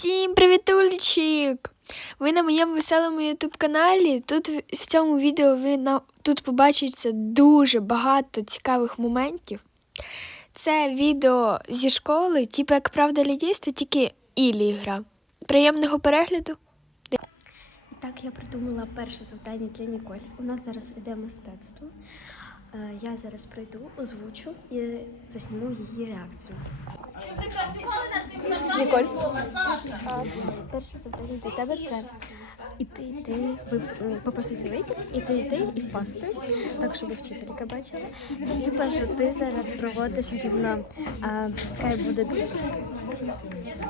Всім привітульчик! Ви на моєму веселому ютуб каналі. Тут в- цьому відео ви на, тут побачите дуже багато цікавих моментів. Це відео зі школи, типу як правда лідійство, тільки Ілі гра. Приємного перегляду! Так, я придумала перше завдання для Нікольс. У нас зараз іде мистецтво. Е, Я зараз пройду, озвучу і засніму її реакцію. Ніколь, Саша. перше завдання для тебе це іти, йти, ви попросити вийти, іти, йти і впасти, так, щоб вчителька бачила. Либо що ти зараз проводиш рівно, а, пускай буде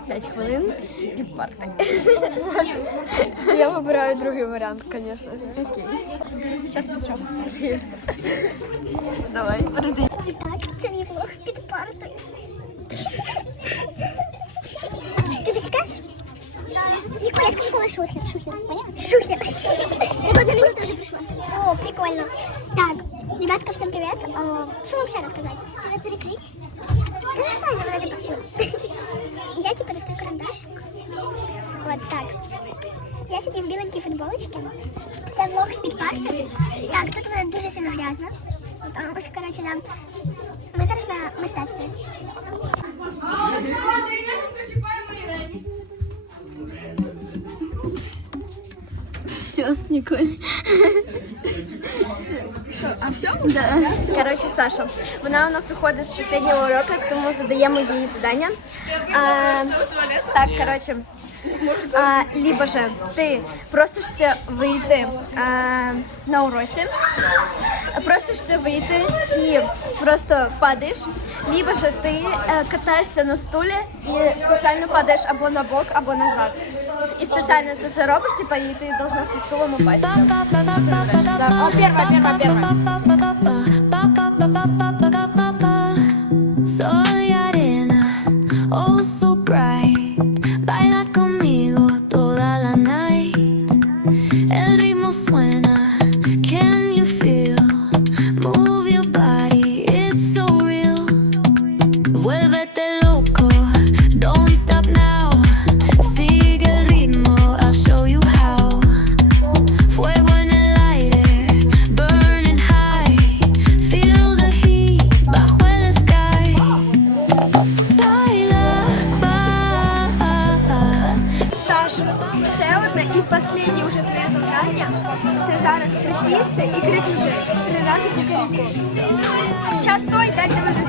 5 хвилин під парти. Я вибираю другий варіант, звісно. Окей. Час пішов. Давай, перейди. Так, це мій влог під партою. я скажу, коли шухер. Шухер, поняла? Шухер. Так, одна минута вже пройшла. О, прикольно. Так, ребятка, всем привет. О, Что вам ще рассказать? Надо перекрыть. Да нормально, вона не пахнет. І я типа достаю карандаш. Вот так. Я сьогодні в біленькій футболочці. Це влог з під парти. Так, тут вона дуже сильно грязна. От, а, Ось, коротше, да. Ми зараз на мистецтві. Все, Ніколь. А все? Коротше, Саша, вона у нас уходить з останнього уроку, тому задаємо їй завдання. А, так, коротше. А, либо же ти просишся вийти а, на уроці, просишся вийти і просто падаєш, либо же ти е, катаєшся на стулі і спеціально падаєш або на бок, або назад. І специально це все робишь, типа, и ты должна со стулом упасть. О, первая, первая, первая. Soy arena, oh conmigo toda la night. Присісти і крикнути три рази кукаріку. Час той, дайте мене.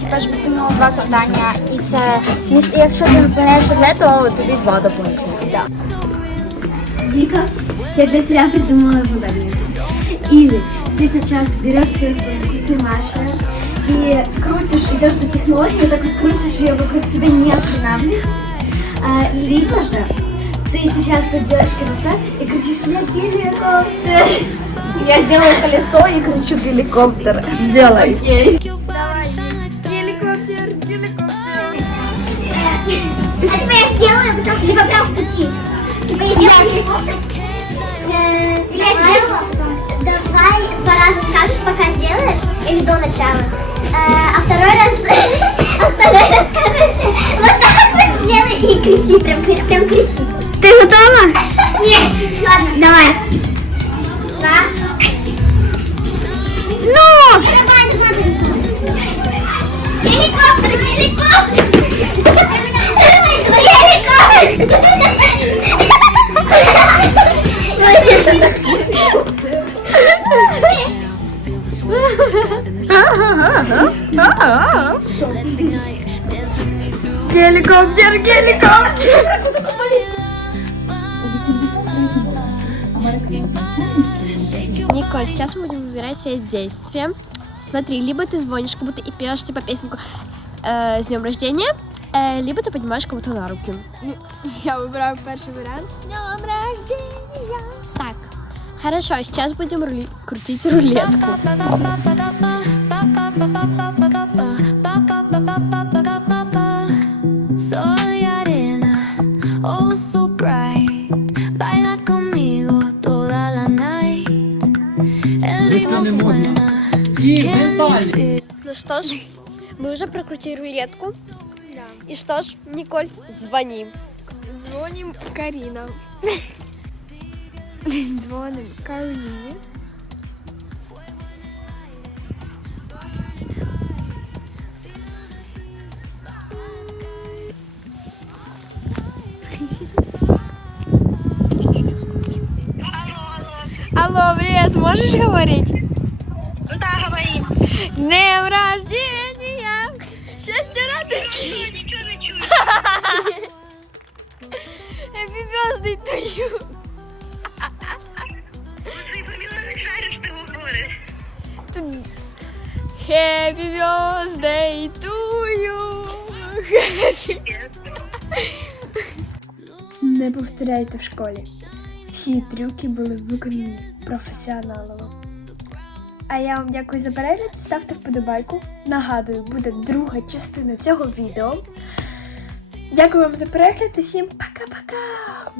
Тепер ж придумала два завдання, і це міс- якщо ти виконаєш одне, то тобі два дополнительних. Да. Вика, я для тебя придумала задание. Или ты сейчас берешь свою вкусную Машу и крутишь, идешь вот так вот крутишь ее вокруг себя, не останавливаясь. А, либо же ты сейчас тут делаешь колесо и кричишь «Я геликоптер!» Я делаю колесо и кричу «Геликоптер!» Делай! Гелікоптер. А типа я сделаю, а потом либо прям в пути. Типа я делаю геликоптер. Э, Я сделала, потом давай два раза скажешь, пока делаешь, или до начала. Э, А второй раз, а второй раз, короче, вот кричи, прям, прям кричи. Ты готова? Нет. Ладно, давай. Два. Ну! Геликоптер, геликоптер! Гелікоптер, гелікоптер. Николь, сейчас мы будем выбирать себе действие. Смотри, либо ты звонишь, как будто и пьешь типа песенку э, с днем рождения, э, либо ты поднимаешь кого-то на руки. Я вибираю перший варіант. З днем рождения. Так, хорошо, сейчас будем рули- крутить рулетку. El ritmo suena, can you feel? Ну что ж, Мы уже прокрутили рулетку. И что ж, Николь, звони. Дзвоним Каріна. Дзвоним Каріні. Алло, привет, можешь говорить? Днем рождения! Не чую. Happy birthday to you! Happy birthday to you! Не повторяйте в школі. Всі трюки були виконані професіоналами. А я вам дякую за перегляд. Ставте вподобайку. Нагадую, буде друга частина цього відео. Дякую вам за перегляд і всім пока-пока!